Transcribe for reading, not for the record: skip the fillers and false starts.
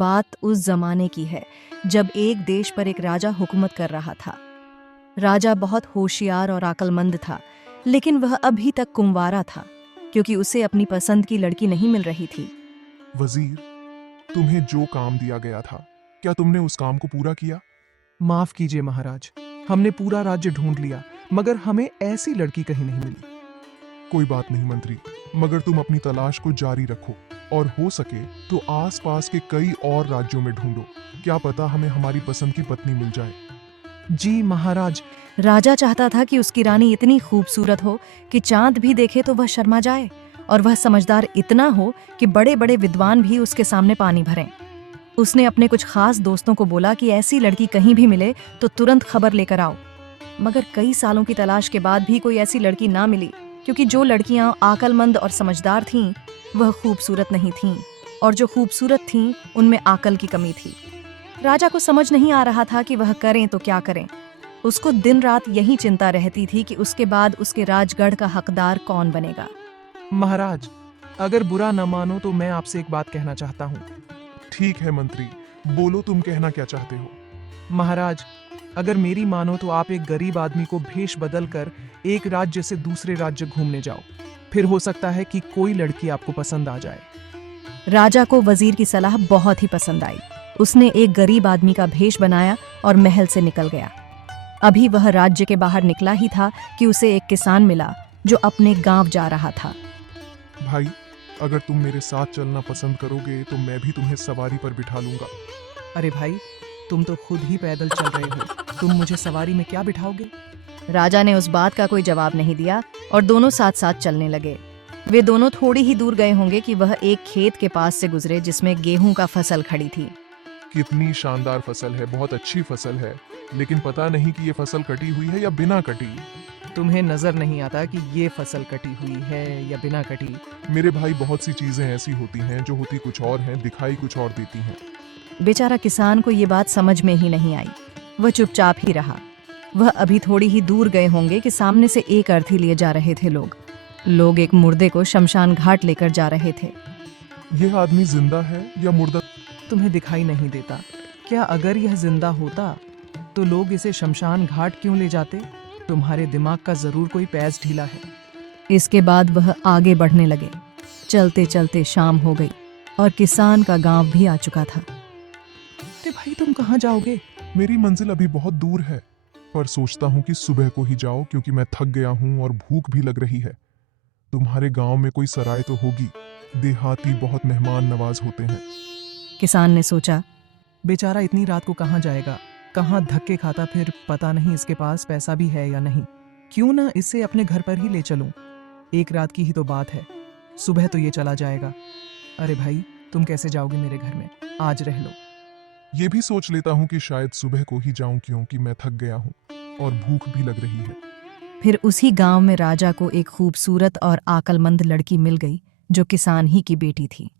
बात उस जमाने की है जब एक देश पर एक राजा हुकूमत कर रहा था। राजा बहुत होशियार और अक्लमंद था, लेकिन वह अभी तक कुंवारा था क्योंकि उसे अपनी पसंद की लड़की नहीं मिल रही थी। वजीर, तुम्हें जो काम दिया गया था, क्या तुमने उस काम को पूरा किया? माफ कीजिए महाराज, हमने पूरा राज्य ढूंढ लिया मगर हमें ऐसी लड़की कहीं नहीं मिली। कोई बात नहीं मंत्री, मगर तुम अपनी तलाश को जारी रखो और हो सके तो आसपास के कई और राज्यों में ढूंढो। क्या पता हमें हमारी पसंद की पत्नी मिल जाए। जी महाराज। राजा चाहता था कि उसकी रानी इतनी खूबसूरत हो कि चांद भी देखे तो वह शर्मा जाए, और वह समझदार इतना हो कि बड़े बड़े विद्वान भी उसके सामने पानी भरें। उसने अपने कुछ खास दोस्तों को बोला कि ऐसी लड़की कहीं भी मिले तो तुरंत खबर लेकर आओ। मगर कई सालों की तलाश के बाद भी कोई ऐसी लड़की ना मिली, क्योंकि जो लड़कियां अक्लमंद और समझदार थीं वह खूबसूरत नहीं थीं, और जो खूबसूरत थीं उनमें अकल की कमी थी। राजा को समझ नहीं आ रहा था कि वह करें तो क्या करें। उसको दिन रात यही चिंता रहती थी कि उसके बाद उसके राजगढ़ का हकदार कौन बनेगा। महाराज, अगर बुरा न मानो तो मैं आपसे एक बात कहना चाहता हूँ। ठीक है मंत्री, बोलो तुम कहना क्या चाहते हो। महाराज, अगर मेरी मानो तो आप एक गरीब आदमी को भेष बदल कर एक राज्य से दूसरे राज्य घूमने जाओ। फिर हो सकता है कि कोई लड़की आपको पसंद आ जाए। राजा को वजीर की सलाह बहुत ही पसंद आई। उसने एक गरीब आदमी का भेष बनाया और महल से निकल गया। अभी वह राज्य के बाहर निकला ही था कि उसे एक किसान मिला जो अपने गांव जा रहा था। भाई, अगर तुम मेरे साथ चलना पसंद करोगे तो मैं भी तुम्हें सवारी पर बिठा लूंगा। अरे भाई, तुम तो खुद ही पैदल चल रहे हो, तुम मुझे सवारी में क्या बिठाओगे? राजा ने उस बात का कोई जवाब नहीं दिया और दोनों साथ साथ चलने लगे। वे दोनों थोड़ी ही दूर गए होंगे कि वह एक खेत के पास से गुजरे जिसमें गेहूं का फसल खड़ी थी। कितनी शानदार फसल है, बहुत अच्छी फसल है, लेकिन पता नहीं कि ये फसल कटी हुई है या बिना कटी। तुम्हें नजर नहीं आता कि ये फसल कटी हुई है या बिना कटी? मेरे भाई, बहुत सी चीजें ऐसी होती हैं जो होती कुछ और हैं, दिखाई कुछ और देती हैं। बेचारा किसान को ये बात समझ में ही नहीं आई। वह चुपचाप ही रहा। वह अभी थोड़ी ही दूर गए होंगे कि सामने से एक अर्थी लिए जा रहे थे लोग एक मुर्दे को शमशान घाट लेकर जा रहे थे। यह आदमी जिंदा है या मुर्दा? तुम्हें दिखाई नहीं देता क्या? अगर यह जिंदा होता तो लोग इसे शमशान घाट क्यों ले जाते? तुम्हारे दिमाग का जरूर कोई पैच ढीला है। इसके बाद वह आगे बढ़ने लगे। चलते चलते शाम हो गई और किसान का गांव भी आ चुका था। अरे भाई, तुम कहाँ जाओगे? मेरी मंजिल अभी बहुत दूर है, पर सोचता हूँ कि सुबह को ही जाओ क्योंकि मैं थक गया हूँ और भूख भी लग रही है। तुम्हारे गांव में कोई सराय तो होगी, देहाती बहुत मेहमान नवाज होते हैं। किसान ने सोचा, बेचारा इतनी रात को कहाँ जाएगा, कहाँ धक्के खाता, फिर पता नहीं इसके पास पैसा भी है या नहीं। क्यों ना इसे अपने घर पर ही ले चलूं। एक रात की ही तो बात है, सुबह तो ये चला जाएगा। अरे भाई, तुम कैसे जाओगे मेरे घर में? आज रह लो। ये भी सोच लेता हूँ कि शायद सुबह को ही जाऊं क्योंकि मैं थक गया हूँ और भूख भी लग रही है। फिर उसी गांव में राजा को एक खूबसूरत और अक्लमंद लड़की मिल गई जो किसान ही की बेटी थी।